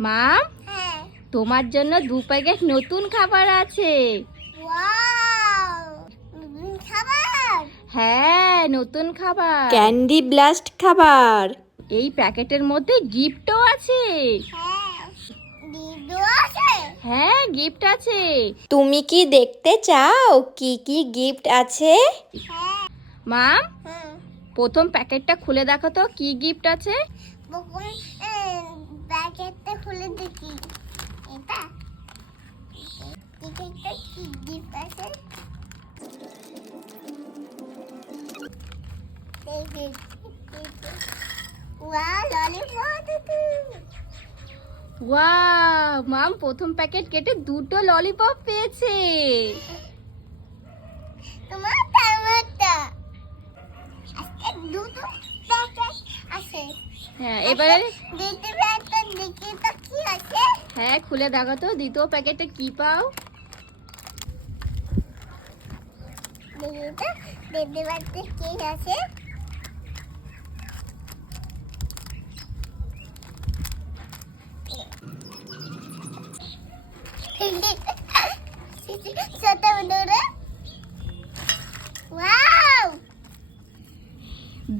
মাম হ্যাঁ। তোমার জন্য দু প্যাকেট নতুন খাবার আছে। ওয়াও নতুন খাবার? হ্যাঁ নতুন খাবার। ক্যান্ডি ব্লাস্ট খাবার। এই প্যাকেটের মধ্যে গিফটও আছে। হ্যাঁ দিদু আছে? হ্যাঁ গিফট আছে। তুমি কি দেখতে চাও? কি কি গিফট আছে? হ্যাঁ। মাম প্রথম প্যাকেটটা খুলে দেখো তো কি গিফট আছে? প্যাকেটটা খুলে দেখি। এটা? এটা কি গিফট আছে? মাম প্রথম প্যাকেট কেটে দুটো ললিপপ পেয়েছে। হ্যাঁ এবারে দ্বিতীয় প্যাকেট দেখি তো কি আছে হ্যাঁ খুলে দেখো তো দ্বিতীয় প্যাকেটে কি পাও? আছে।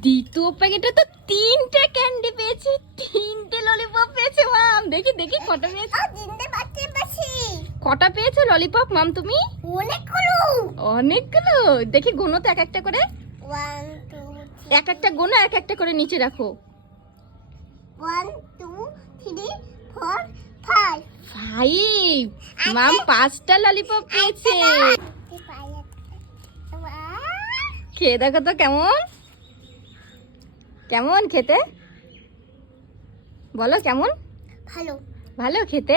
দ্বিতীয় প্যাকেটে তো তিনটে ক্যান্ডি পেয়েছে তিনটে ললিপপ পেয়েছে মাম দেখি কটা পেয়েছে? দিনতে বাচ্চা বাসি কটা পেয়েছ ললিপপ মাম তুমি? অনেকগুলো। অনেকগুলো? দেখি গোনো তো এক একটা করে। ওয়ান টু এক একটা গোনো এক একটা করে নিচে রাখো। One two three four five five ma'am পাঁচটা ললিপপ পেয়েছে। খেয়ে দেখো তো কেমন। কেমন খেতে? বলো কেমন? ভালো। ভালো খেতে।